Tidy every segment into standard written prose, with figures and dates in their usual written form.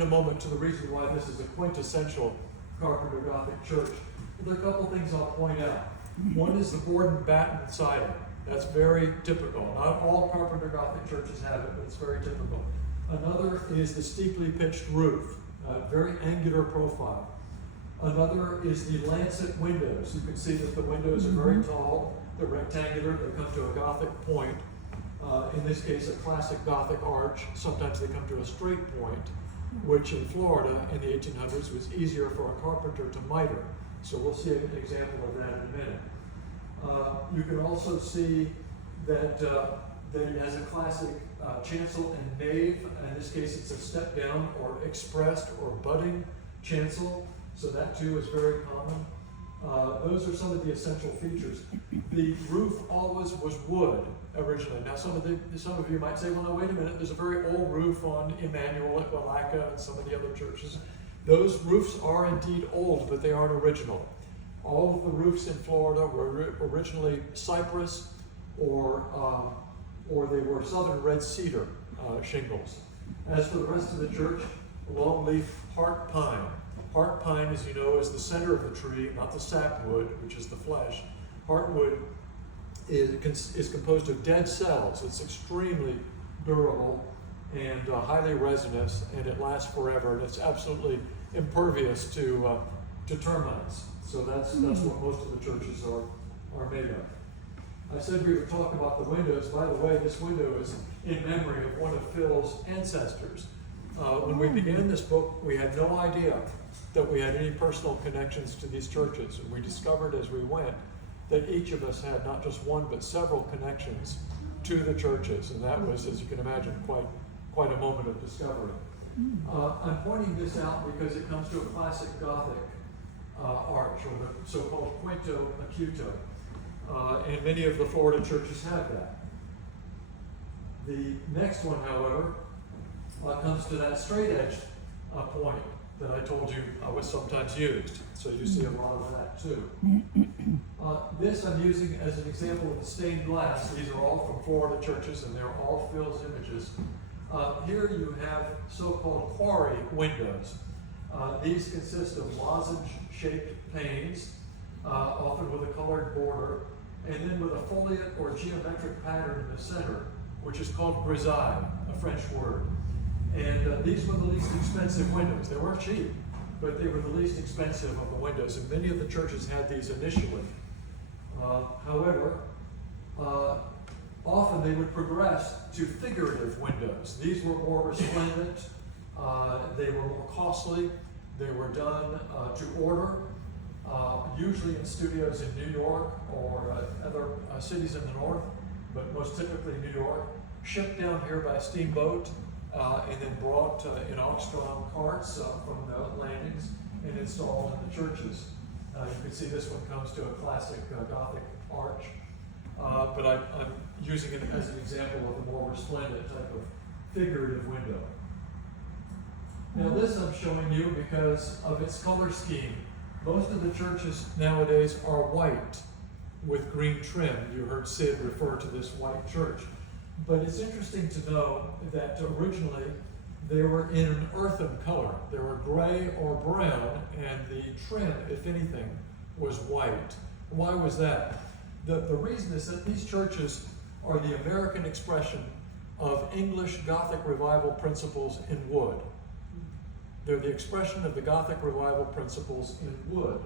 in a moment to the reason why this is a quintessential Carpenter Gothic church. There are a couple things I'll point out. One is the board and batten siding. That's very typical. Not all Carpenter Gothic churches have it, but it's very typical. Another is the steeply pitched roof, very angular profile. Another is the lancet windows. You can see that the windows are very tall. They're rectangular. They come to a Gothic point. In this case, a classic Gothic arch. Sometimes they come to a straight point, which in Florida in the 1800s was easier for a carpenter to miter. So we'll see an example of that in a minute. You can also see that it has a classic chancel and nave. In this case, it's a step down or expressed or budding chancel. So that too is very common. Those are some of the essential features. The roof always was wood originally. Now some of you might say, well, no, wait a minute, there's a very old roof on Emmanuel at Willaca and some of the other churches. Those roofs are indeed old, but they aren't original. All of the roofs in Florida were originally cypress or they were southern red cedar shingles. As for the rest of the church, longleaf heart pine. Heart pine, as you know, is the center of the tree, not the sapwood, which is the flesh. Heartwood is composed of dead cells. It's extremely durable and highly resinous, and it lasts forever, and it's absolutely impervious to termites. So that's what most of the churches are made of. I said we would talk about the windows. By the way, this window is in memory of one of Phil's ancestors. When we began this book, we had no idea that we had any personal connections to these churches. And we discovered as we went that each of us had not just one, but several connections to the churches. And that was, as you can imagine, quite a moment of discovery. I'm pointing this out because it comes to a classic Gothic arch, or the so-called Quinto Acuto. And many of the Florida churches have that. The next one, however, comes to that straight-edged point that I told you was sometimes used. So you see a lot of that too. This I'm using as an example of the stained glass. These are all from Florida churches, and they're all Phil's images. Here you have so-called quarry windows. These consist of lozenge-shaped panes, often with a colored border, and then with a foliate or geometric pattern in the center, which is called grisaille, a French word. And these were the least expensive windows. They weren't cheap, but they were the least expensive of the windows, and many of the churches had these initially. However, often they would progress to figurative windows. These were more resplendent, they were more costly, they were done to order, usually in studios in New York or other cities in the north, but most typically New York, shipped down here by steamboat, and then brought in ox-drawn carts from the landings and installed in the churches. You can see this one comes to a classic Gothic arch, but I'm using it as an example of a more resplendent type of figurative window. Now this I'm showing you because of its color scheme. Most of the churches nowadays are white with green trim. You heard Sid refer to this white church. But it's interesting to know that originally they were in an earthen color. They were gray or brown, and the trim, if anything, was white. Why was that? The reason is that these churches are the American expression of English Gothic revival principles in wood. They're the expression of the Gothic revival principles in wood.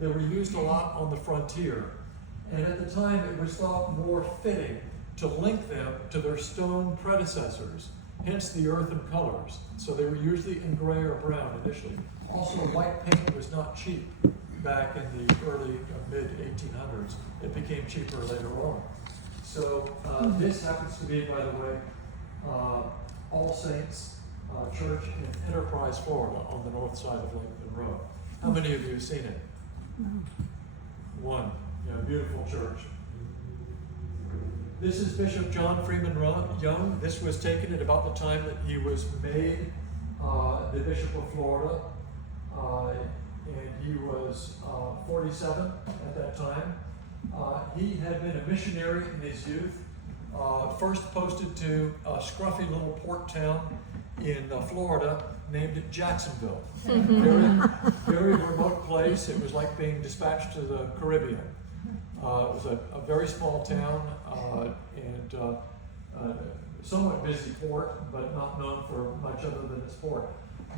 They were used a lot on the frontier, and at the time it was thought more fitting to link them to their stone predecessors, hence the earthen colors. So they were usually in gray or brown initially. Also, white paint was not cheap back in the early mid-1800s. It became cheaper later on. So this happens to be, by the way, All Saints Church in Enterprise, Florida, on the north side of Lake Monroe. How many of you have seen it? One. Yeah, beautiful church. This is Bishop John Freeman Young. This was taken at about the time that he was made the Bishop of Florida. And he was 47 at that time. He had been a missionary in his youth, first posted to a scruffy little port town in Florida named it Jacksonville. Very remote place. It was like being dispatched to the Caribbean. It was a very small town and somewhat busy port, but not known for much other than its port.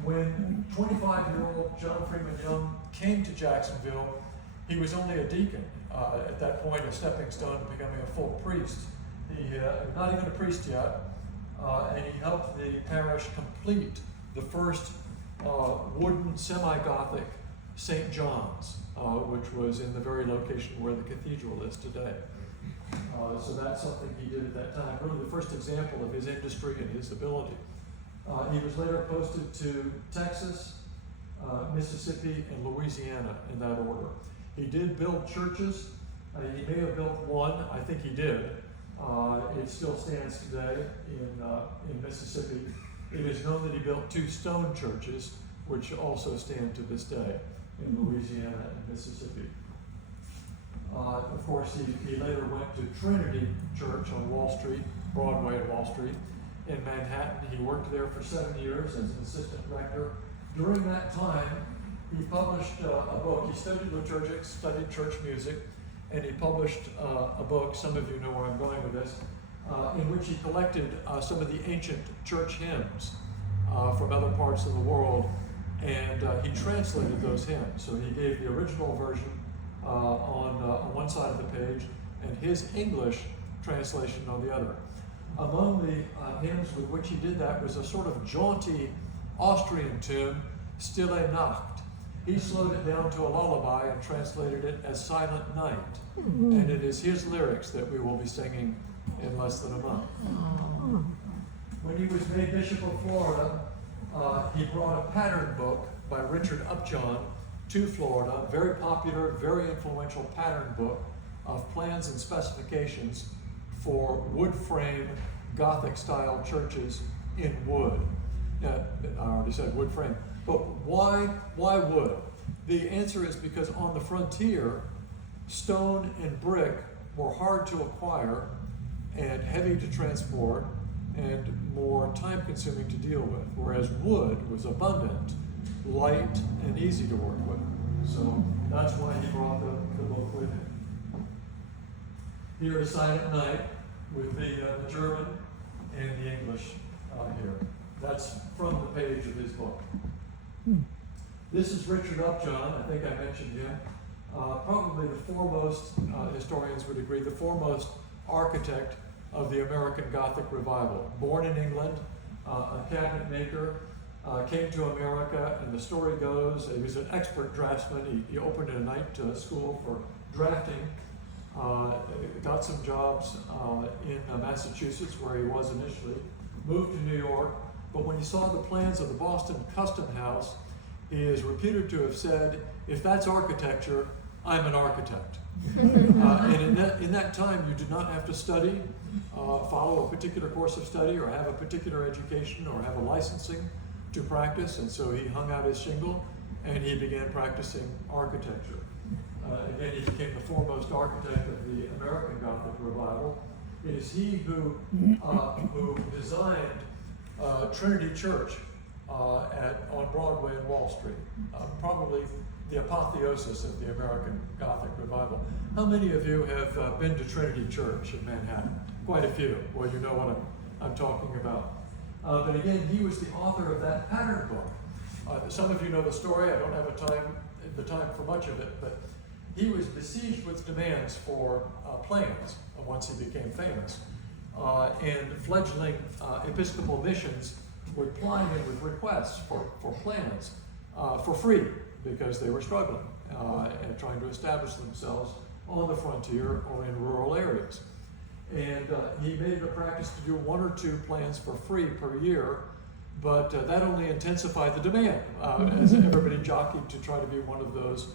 When 25-year-old John Freeman Young came to Jacksonville, he was only a deacon. At that point, a stepping stone to becoming a full priest. He not even a priest yet, and he helped the parish complete the first wooden semi-Gothic St. John's, which was in the very location where the cathedral is today. So that's something he did at that time, really the first example of his industry and his ability. He was later posted to Texas, Mississippi, and Louisiana in that order. He did build churches. He may have built one, I think he did. It still stands today in Mississippi. It is known that he built 2 stone churches, which also stand to this day in Louisiana and Mississippi. Of course, he later went to Trinity Church on Wall Street, Broadway and Wall Street, in Manhattan. He worked there for 7 years as an assistant rector. During that time, he published a book. He studied liturgics, studied church music, and he published a book, some of you know where I'm going with this, in which he collected some of the ancient church hymns from other parts of the world, and he translated those hymns. So he gave the original version on one side of the page, and his English translation on the other. Among the hymns with which he did that was a sort of jaunty Austrian tune, Stille Nacht. He slowed it down to a lullaby and translated it as Silent Night. And it is his lyrics that we will be singing in less than a month. When he was made Bishop of Florida, he brought a pattern book by Richard Upjohn to Florida, very popular, very influential pattern book of plans and specifications for wood frame Gothic style churches in wood. Now, I already said wood frame, but why wood? The answer is because on the frontier, stone and brick were hard to acquire and heavy to transport and more time consuming to deal with, whereas wood was abundant, light, and easy to work with. So that's why he brought the book with him. Here is Silent Night with the German and the English here. That's from the page of his book. This is Richard Upjohn. I think I mentioned him. Probably the foremost, historians would agree, the foremost architect of the American Gothic revival. Born in England, a cabinet maker, came to America, and the story goes, he was an expert draftsman. He opened a night school for drafting, got some jobs in Massachusetts, where he was initially, moved to New York, but when he saw the plans of the Boston Custom House, he is reputed to have said, if that's architecture, I'm an architect. And in that time, you did not have to study, follow a particular course of study, or have a particular education, or have a licensing to practice, and so he hung out his shingle, and he began practicing architecture. Again, he became the foremost architect of the American Gothic revival. It is he who designed Trinity Church on Broadway and Wall Street, probably the apotheosis of the American Gothic revival. How many of you have been to Trinity Church in Manhattan? Quite a few. Well, you know what I'm talking about. But again, he was the author of that pattern book. Some of you know the story. I don't have the time for much of it, but he was besieged with demands for plans once he became famous. And fledgling Episcopal missions would ply him with requests for plans for free, because they were struggling and trying to establish themselves on the frontier or in rural areas. And he made it a practice to do 1 or 2 plans for free per year, but that only intensified the demand as everybody jockeyed to try to be one of those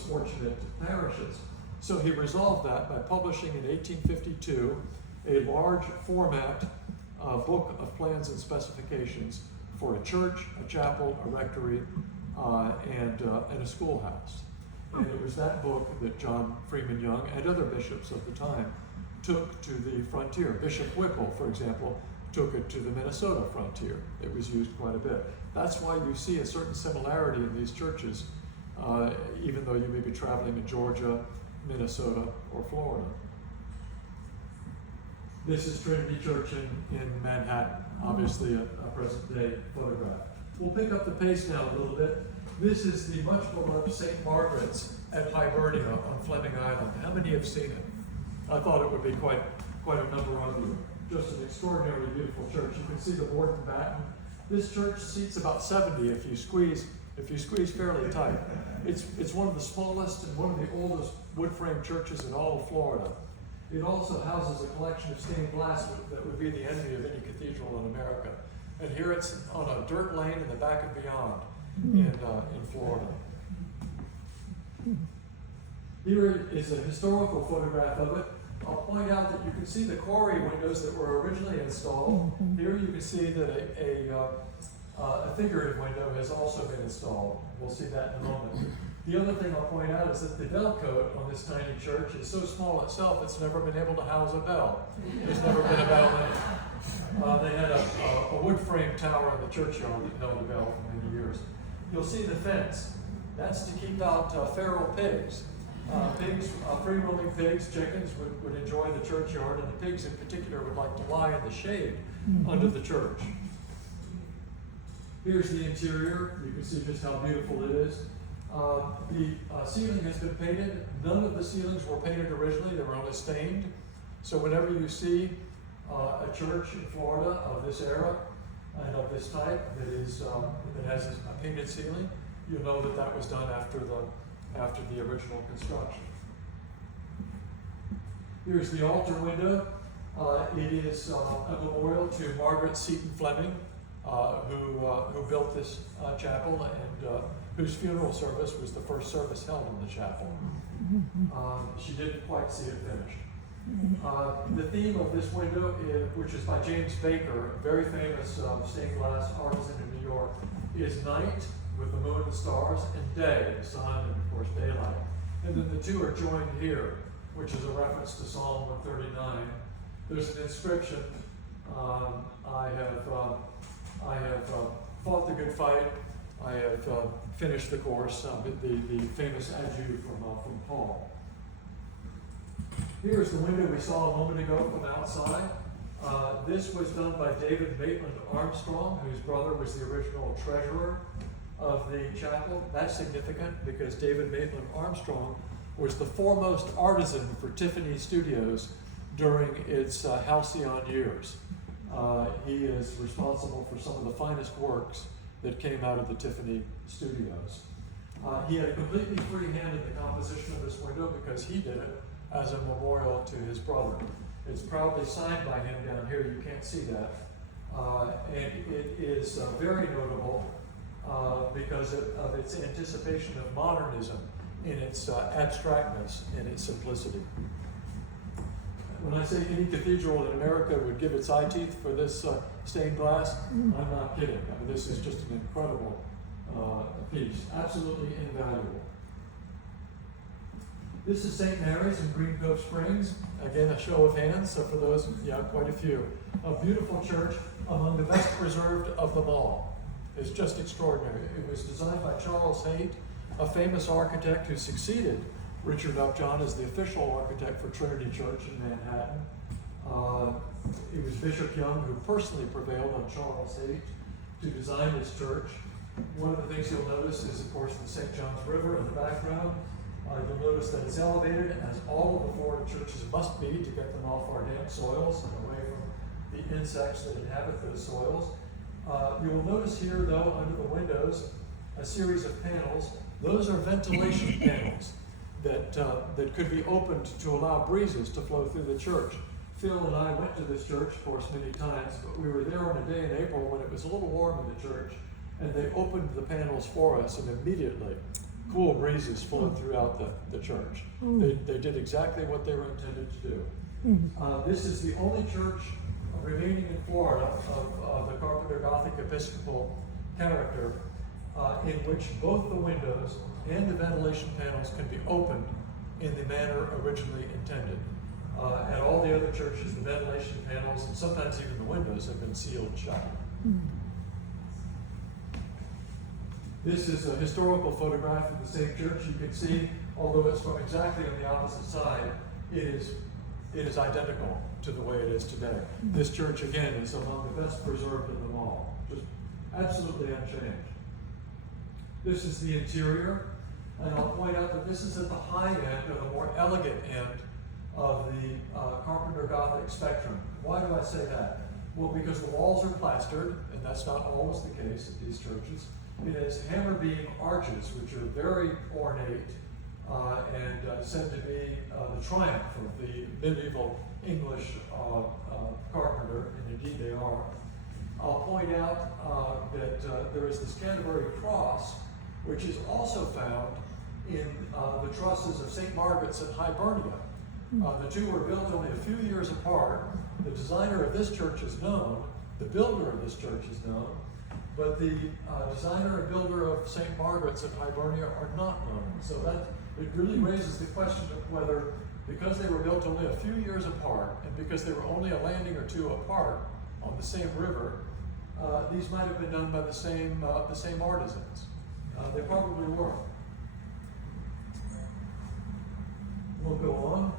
fortunate parishes. So he resolved that by publishing in 1852 a large format book of plans and specifications for a church, a chapel, a rectory, and a schoolhouse. And it was that book that John Freeman Young and other bishops of the time took to the frontier. Bishop Whipple, for example, took it to the Minnesota frontier. It was used quite a bit. That's why you see a certain similarity in these churches, even though you may be traveling in Georgia, Minnesota, or Florida. This is Trinity Church in Manhattan, obviously a present-day photograph. We'll pick up the pace now a little bit. This is the much beloved St. Margaret's at Hibernia on Fleming Island. How many have seen it? I thought it would be quite a number of you. Just an extraordinarily beautiful church. You can see the board and batten. This church seats about 70 if you squeeze fairly tight. It's one of the smallest and one of the oldest wood frame churches in all of Florida. It also houses a collection of stained glass that would be the envy of any cathedral in America. And here it's on a dirt lane in the back of Beyond in Florida. Here is a historical photograph of it. I'll point out that you can see the quarry windows that were originally installed. Here you can see that a figurative window has also been installed. We'll see that in a moment. The other thing I'll point out is that the bell cote on this tiny church is so small itself, it's never been able to house a bell. There's never been a bell in it. They had a wood frame tower in the churchyard that held a bell for many years. You'll see the fence. That's to keep out feral pigs. Free-roaming pigs, chickens would enjoy the churchyard, and the pigs in particular would like to lie in the shade under the church. Here's the interior. You can see just how beautiful it is. The ceiling has been painted. None of the ceilings were painted originally. They were only stained. So whenever you see a church in Florida of this era and of this type that has a painted ceiling, you'll know that was done after the original construction. Here's the altar window. It is a memorial to Margaret Seton Fleming, who built this chapel and whose funeral service was the first service held in the chapel. She didn't quite see it finished. The theme of this window, which is by James Baker, a very famous stained glass artisan in New York, is night with the moon and stars, and day, the sun, and of course daylight. And then the two are joined here, which is a reference to Psalm 139. There's an inscription, I have fought the good fight, I have finished the course, the famous adieu from Paul. Here's the window we saw a moment ago from outside. This was done by David Maitland Armstrong, whose brother was the original treasurer of the chapel. That's significant because David Maitland Armstrong was the foremost artisan for Tiffany Studios during its halcyon years. He is responsible for some of the finest works that came out of the Tiffany Studios. He had a completely free hand in the composition of this window because he did it as a memorial to his brother. It's proudly signed by him down here. You can't see that. And it is very notable because of its anticipation of modernism in its abstractness and its simplicity. When I say any cathedral in America would give its eye teeth for this stained glass, I'm not kidding. I mean, this is just an incredible piece, absolutely invaluable. This is St. Mary's in Green Cove Springs. Again, a show of hands, so for those, quite a few. A beautiful church, among the best preserved of them all. It's just extraordinary. It was designed by Charles Haight, a famous architect who succeeded Richard Upjohn as the official architect for Trinity Church in Manhattan. It was Bishop Young who personally prevailed on Charles Haight to design this church. One of the things you'll notice is, of course, the St. John's River in the background. You'll notice that it's elevated, as all of the Florida churches must be to get them off our damp soils and away from the insects that inhabit those soils. You will notice here, though, under the windows, a series of panels. Those are ventilation panels that could be opened to allow breezes to flow through the church. Phil and I went to this church, of course, many times, but we were there on a day in April when it was a little warm in the church, and they opened the panels for us, and immediately cool breezes flowed throughout the church. They did exactly what they were intended to do. This is the only church remaining in Florida of the Carpenter Gothic Episcopal character in which both the windows and the ventilation panels can be opened in the manner originally intended. At all the other churches, the ventilation panels and sometimes even the windows have been sealed shut. This is a historical photograph of the same church. You can see, although it's from exactly on the opposite side, it is identical to the way it is today. This church, again, is among the best preserved in them all, just absolutely unchanged. This is the interior, and I'll point out that this is at the high end, or the more elegant end, of the Carpenter Gothic spectrum. Why do I say that? Well, because the walls are plastered, and that's not always the case at these churches. It has hammer beam arches, which are very ornate and said to be the triumph of the medieval English carpenter, and indeed they are. I'll point out that there is this Canterbury cross, which is also found in the trusses of St. Margaret's at Hibernia. The two were built only a few years apart. The designer of this church is known, the builder of this church is known, but the designer and builder of St. Margaret's at Hibernia are not known. So that it really raises the question of whether, because they were built only a few years apart, and because they were only a landing or two apart on the same river, these might have been done by the same artisans. They probably were. We'll go on.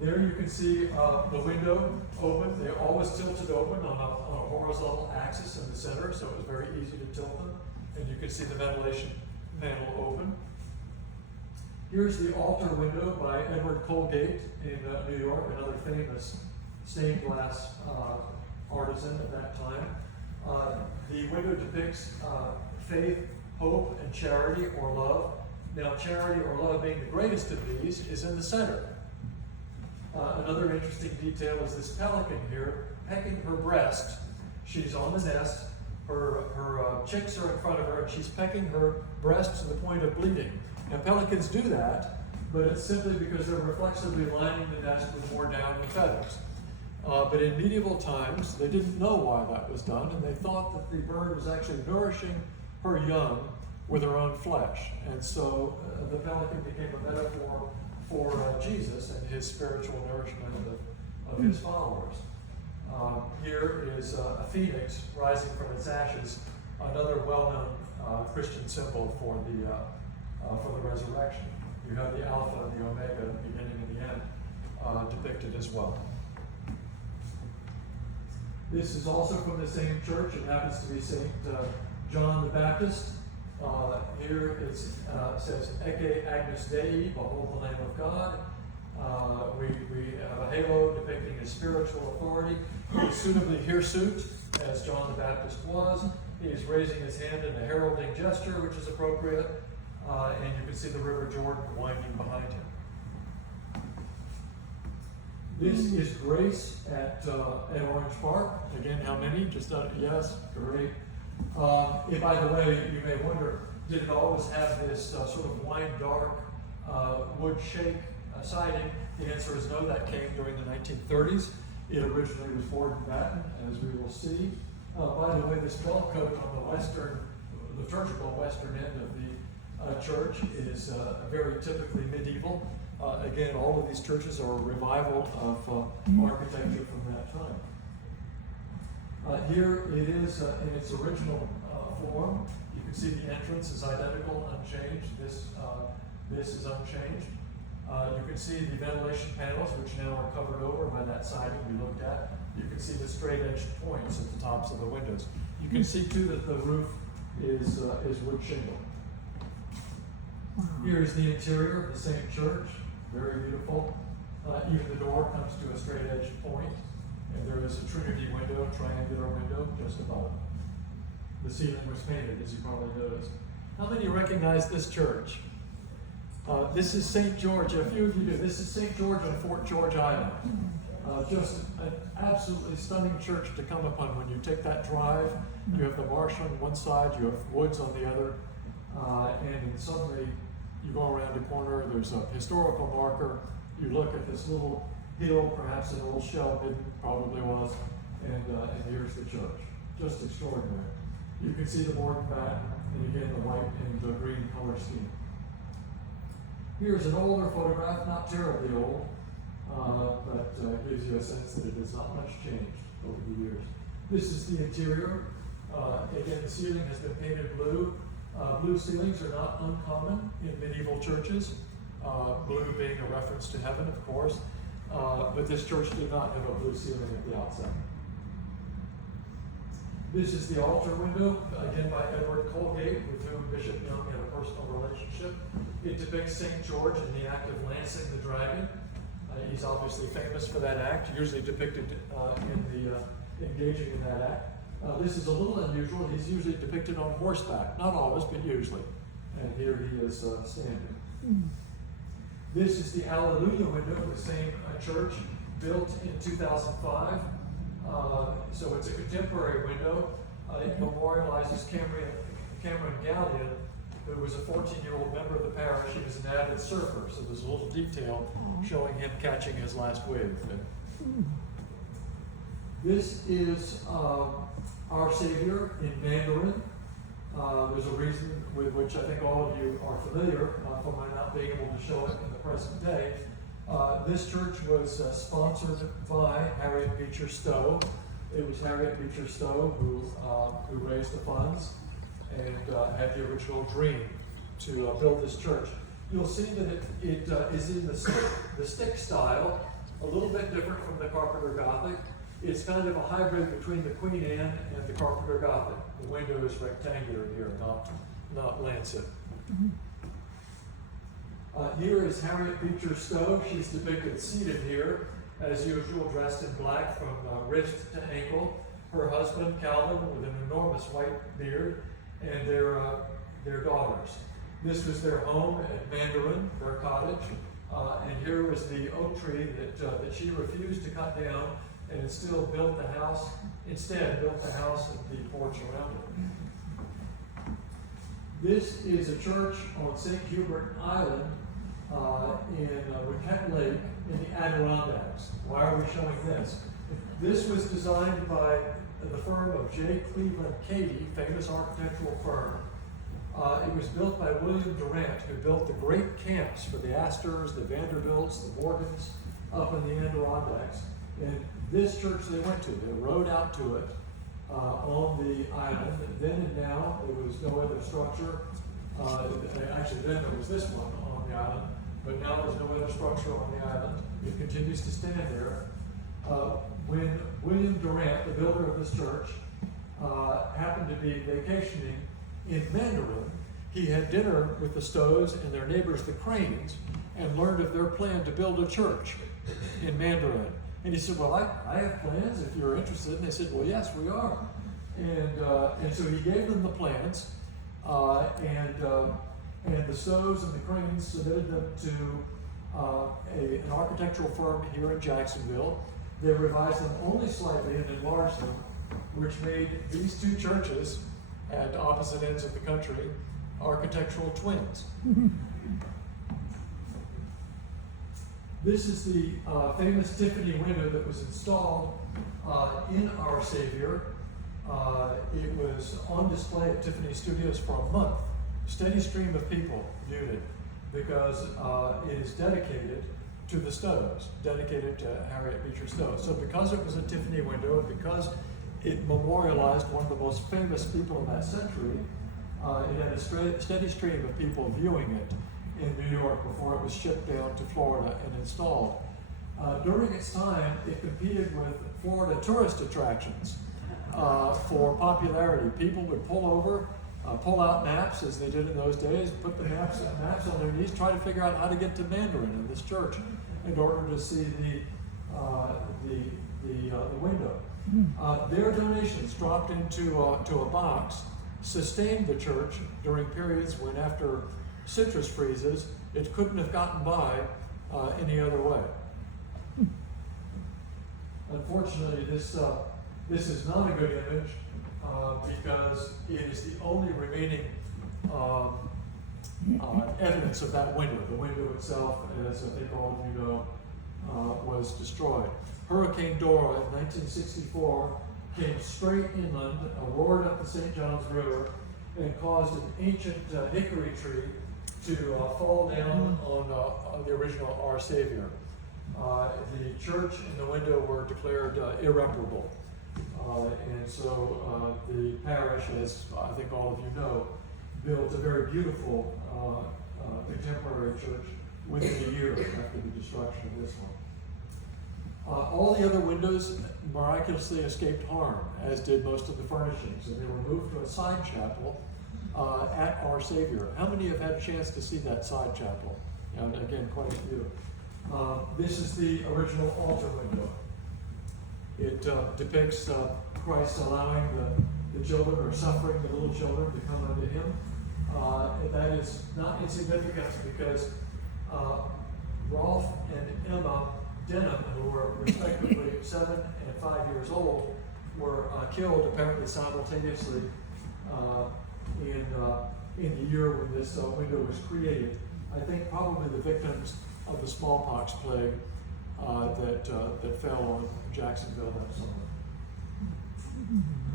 There you can see the window open. They're always tilted open on a horizontal axis in the center, so it was very easy to tilt them. And you can see the ventilation panel open. Here's the altar window by Edward Colgate in New York, another famous stained glass artisan at that time. The window depicts faith, hope, and charity or love. Now, charity or love being the greatest of these is in the center. Another interesting detail is this pelican here pecking her breast. She's on the nest, her chicks are in front of her, and she's pecking her breast to the point of bleeding. Now, pelicans do that, but it's simply because they're reflexively lining the nest with more down and feathers. But in medieval times, they didn't know why that was done, and they thought that the bird was actually nourishing her young with her own flesh. And so the pelican became a metaphor for Jesus and his spiritual nourishment of his followers. Here is a phoenix rising from its ashes, another well-known Christian symbol for the resurrection. You have the Alpha and the Omega, the beginning and the end, depicted as well. This is also from the same church. It happens to be St. John the Baptist. Here it says, Ecce Agnus Dei, behold the Lamb of God. We have a halo depicting his spiritual authority. He is suitably hirsute, as John the Baptist was. He is raising his hand in a heralding gesture, which is appropriate. And you can see the River Jordan winding behind him. This is Grace at Orange Park. Again, how many? Just yes, great. By the way, you may wonder, did it always have this sort of wine dark wood shake siding? The answer is no, that came during the 1930s. It originally was board and batten, as we will see. By the way, this bell coat on the liturgical western end of the church is very typically medieval. Again, all of these churches are a revival of architecture from that time. Here it is in its original form. You can see the entrance is identical, unchanged. This is unchanged. You can see the ventilation panels, which now are covered over by that siding we looked at. You can see the straight-edged points at the tops of the windows. You can see too that the roof is wood shingle. Here is the interior of the same church. Very beautiful. Even the door comes to a straight-edged point. And there is a Trinity window, triangular window, just above it. The ceiling was painted, as you probably noticed. How many recognize this church? This is St. George. A few of you do. This is St. George on Fort George Island. Just an absolutely stunning church to come upon. When you take that drive, you have the marsh on one side, you have woods on the other, and suddenly you go around a corner, there's a historical marker, you look at this little hill, perhaps an old shell hidden, probably was, and here's the church. Just extraordinary. You can see the board and batten, and again the white and the green color scheme. Here's an older photograph, not terribly old, but gives you a sense that it has not much changed over the years. This is the interior. Again, the ceiling has been painted blue. Blue ceilings are not uncommon in medieval churches, blue being a reference to heaven, of course, but this church did not have a blue ceiling at the outset. This is the altar window, again by Edward Colgate, with whom Bishop Young had a personal relationship. It depicts St. George in the act of lancing the dragon. He's obviously famous for that act, usually depicted engaging in that act. This is a little unusual. He's usually depicted on horseback, not always, but usually. And here he is standing. This is the Alleluia window of the same church, built in 2005. So it's a contemporary window. It memorializes Cameron Gallion, who was a 14-year-old member of the parish. He was an avid surfer, so there's a little detail showing him catching his last wave. This is Our Savior in Mandarin. There's a reason with which I think all of you are familiar for my not being able to show it in the present day. This church was sponsored by Harriet Beecher Stowe. It was Harriet Beecher Stowe who raised the funds and had the original dream to build this church. You'll see that it is in the stick style, a little bit different from the Carpenter Gothic. It's kind of a hybrid between the Queen Anne and the Carpenter Gothic. The window is rectangular here, not lancet. Here is Harriet Beecher Stowe. She's depicted seated here, as usual, dressed in black from wrist to ankle. Her husband, Calvin, with an enormous white beard, and their daughters. This was their home at Mandarin, their cottage, and here was the oak tree that she refused to cut down, and instead built the house and the porch around it. This is a church on St. Hubert Island in Riquette Lake in the Adirondacks. Why are we showing this? This was designed by the firm of J. Cleveland Cady, famous architectural firm. It was built by William Durant, who built the great camps for the Astors, the Vanderbilts, the Morgans up in the Adirondacks. And this church they went to, they rode out to it on the island. Then and now, there was no other structure. Actually, then there was this one on the island, but now there's no other structure on the island. It continues to stand there. When William Durant, the builder of this church, happened to be vacationing in Mandarin, he had dinner with the Stowes and their neighbors, the Cranes, and learned of their plan to build a church in Mandarin. And he said, well, I have plans if you're interested. And they said, well, yes, we are. And so he gave them the plans, and the Stows and the Cranes submitted them to an architectural firm here in Jacksonville. They revised them only slightly and enlarged them, which made these two churches at opposite ends of the country architectural twins. This is the famous Tiffany window that was installed in Our Savior. It was on display at Tiffany Studios for a month. Steady stream of people viewed it because it is dedicated to the Stows, dedicated to Harriet Beecher Stowe. So because it was a Tiffany window, and because it memorialized one of the most famous people in that century, it had a steady stream of people viewing it in New York before it was shipped down to Florida and installed. During its time, it competed with Florida tourist attractions for popularity. People would pull over, pull out maps as they did in those days, put the maps on their knees, try to figure out how to get to Mandarin in this church in order to see the window. Their donations dropped into a box sustained the church during periods when, after citrus freezes, it couldn't have gotten by any other way. Unfortunately, this is not a good image because it is the only remaining evidence of that window. The window itself, as I think all of you know, was destroyed. Hurricane Dora in 1964 came straight inland, roared up the St. Johns River, and caused an ancient hickory tree to fall down on the original Our Savior. the church and the window were declared irreparable. And so the parish, as I think all of you know, built a very beautiful contemporary church within a year after the destruction of this one. All the other windows miraculously escaped harm, as did most of the furnishings, and they were moved to a side chapel at Our Savior. How many have had a chance to see that side chapel? And again, quite a few. This is the original altar window. It depicts Christ allowing the children or suffering the little children to come unto him. And that is not insignificant because Rolf and Emma Denham, who were respectively 7 and 5 years old, were killed apparently simultaneously in the year when this window was created. I think probably the victims of the smallpox plague that fell on Jacksonville that summer.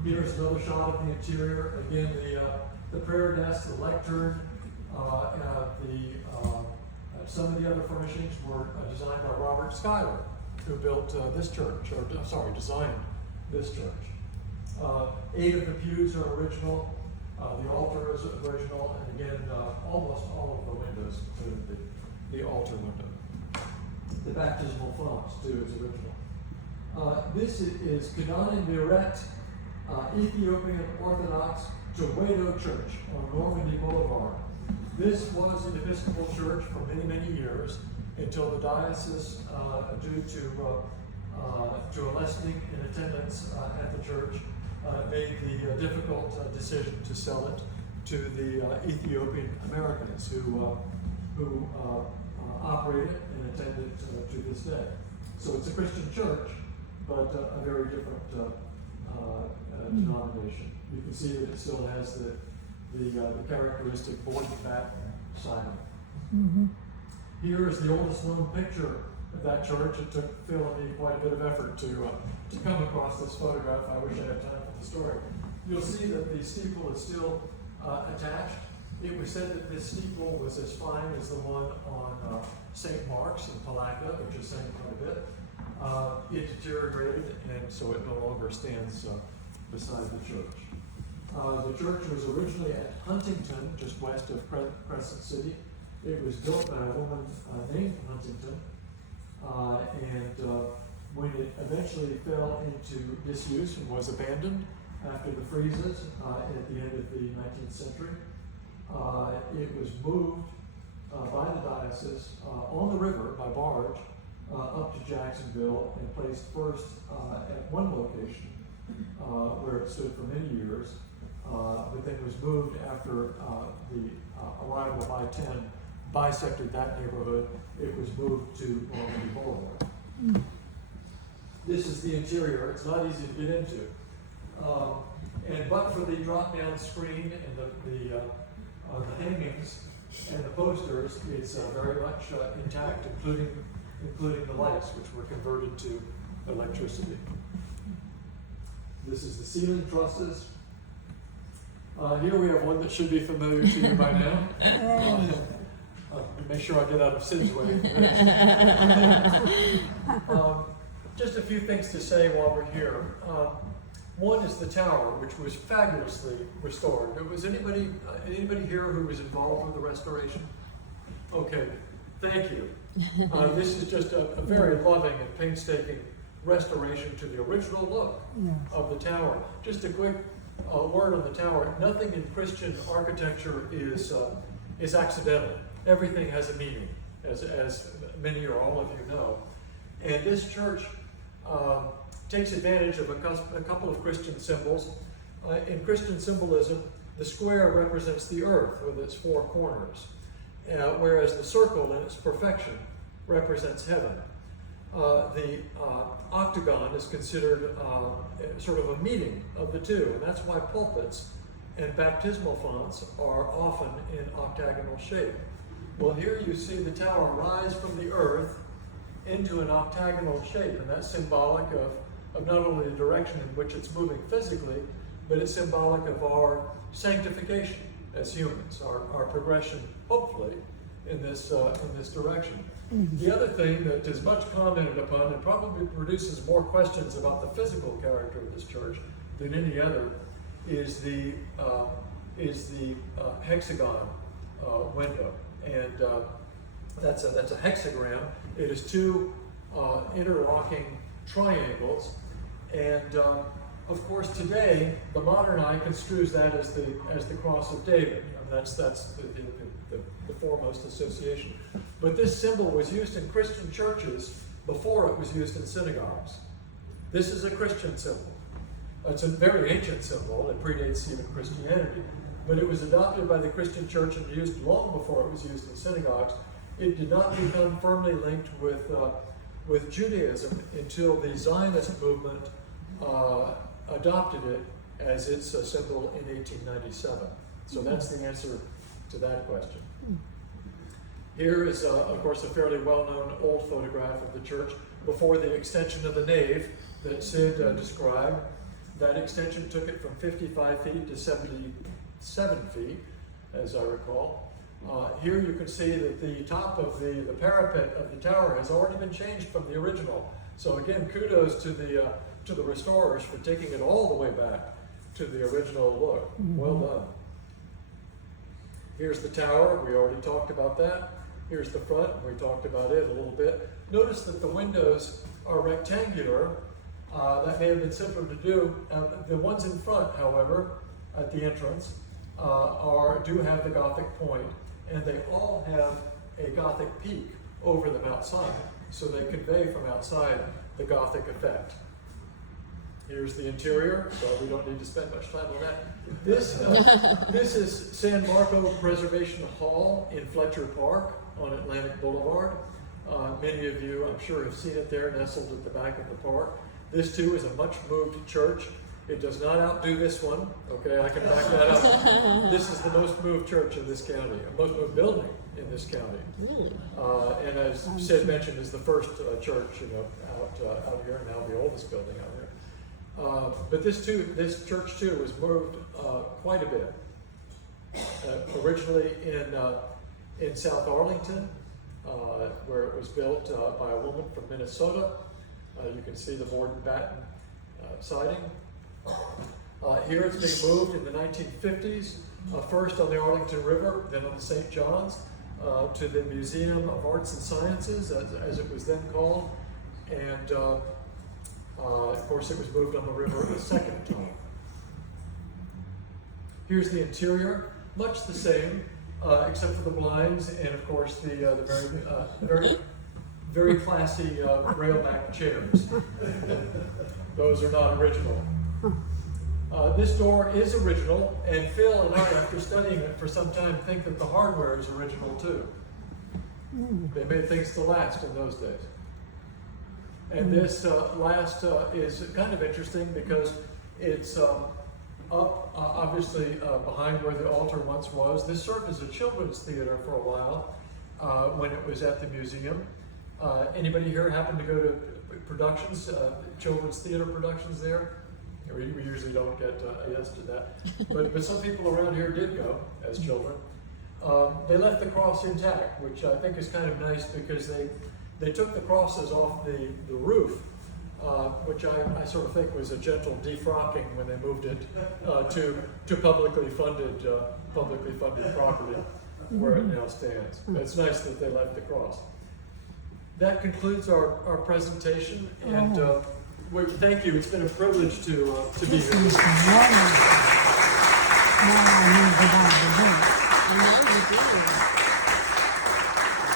Here's another shot of the interior. Again, the prayer desk, the lectern, some of the other furnishings were designed by Robert Schuyler, who built this church, designed this church. 8 of the pews are original. The altar is original, and again, almost all of the windows, including the altar window. The baptismal fonts, too, is original. This is Canaan Miret, Ethiopian Orthodox Jowedo Church on Normandy Boulevard. This was an Episcopal church for many, many years until the diocese, due to a lessening in attendance at the church, made the difficult decision to sell it to the Ethiopian Americans who operate it and attend it to this day. So it's a Christian church, but a very different denomination. You can see that it still has the characteristic board and batten sign. Mm-hmm. Here is the oldest known picture of that church. It took Phil and me quite a bit of effort to come across this photograph. I wish I had time for the story. You'll see that the steeple is still attached. It was said that this steeple was as fine as the one on St. Mark's in Palatka, which is saying quite a bit. It deteriorated, and so it no longer stands beside the church. The church was originally at Huntington, just west of Crescent City. It was built by a woman named Huntington, and when it eventually fell into disuse and was abandoned after the freezes at the end of the 19th century, it was moved by the diocese on the river by barge up to Jacksonville and placed first at one location where it stood for many years, but then was moved after the arrival of I-10 bisected that neighborhood. It was moved to Normandy Boulevard. This is the interior. It's not easy to get into. And but for the drop-down screen and the hangings and the posters, it's very much intact, including the lights, which were converted to electricity. This is the ceiling trusses. Here we have one that should be familiar to you by now. Make sure I get out of Sid's way. Just a few things to say while we're here. One is the tower, which was fabulously restored. Was anybody here who was involved with the restoration? Okay, thank you. This is just a very loving and painstaking restoration to the original look of the tower. Just a quick word on the tower. Nothing in Christian architecture is accidental. Everything has a meaning, as many or all of you know. And this church takes advantage of a couple of Christian symbols. In Christian symbolism, the square represents the earth with its 4 corners, whereas the circle in its perfection represents heaven. The octagon is considered sort of a meeting of the two, and that's why pulpits and baptismal fonts are often in octagonal shape. Well, here you see the tower rise from the earth into an octagonal shape, and that's symbolic of not only the direction in which it's moving physically, but it's symbolic of our sanctification as humans, our progression, hopefully, in this direction. The other thing that is much commented upon and probably produces more questions about the physical character of this church than any other is the hexagon window, and that's a hexagram. It is two interlocking triangles, and of course today the modern eye construes that as the cross of David. That's the foremost association. But this symbol was used in Christian churches before it was used in synagogues. This is a Christian symbol. It's a very ancient symbol. It predates even Christianity. But it was adopted by the Christian church and used long before it was used in synagogues. It did not become firmly linked with Judaism until the Zionist movement adopted it as its symbol in 1897. So that's the answer to that question. Here is, of course, a fairly well-known old photograph of the church before the extension of the nave that Sid described. That extension took it from 55 feet to 77 feet, as I recall. Here you can see that the top of the parapet of the tower has already been changed from the original. So again, kudos to the restorers for taking it all the way back to the original look. Well done. Here's the tower. We already talked about that. Here's the front. We talked about it a little bit. Notice that the windows are rectangular. That may have been simpler to do. The ones in front, however, at the entrance, do have the Gothic point, and they all have a Gothic peak over them outside, so they convey from outside the Gothic effect. Here's the interior, so we don't need to spend much time on that. This is San Marco Preservation Hall in Fletcher Park on Atlantic Boulevard. Many of you, I'm sure, have seen it there, nestled at the back of the park. This too is a much moved church. It does not outdo this one. Okay, I can back that up. This is the most moved church in this county, most moved building in this county. And as Sid mentioned, is the first church, out here, and now the oldest building out here. But this church too was moved quite a bit. Originally in South Arlington, where it was built by a woman from Minnesota. You can see the board and batten siding. Here it's being moved in the 1950s, first on the Arlington River, then on the St. John's, to the Museum of Arts and Sciences, as it was then called. And of course it was moved on the river a second time. It's the interior, much the same, except for the blinds and of course the very classy railback chairs. Those are not original. This door is original, and Phil and I, after studying it for some time, think that the hardware is original too. They made things to last in those days. And this last is kind of interesting because it's up, obviously, behind where the altar once was. This served as a children's theater for a while when it was at the museum. Anybody here happen to go to productions, children's theater productions there? We usually don't get a yes to that, but some people around here did go as children. They left the cross intact, which I think is kind of nice because they took the crosses off the roof, which I sort of think was a gentle defrocking when they moved it to publicly funded property where it now stands. It's nice that they left the cross. That concludes our presentation, and thank you. It's been a privilege to be here.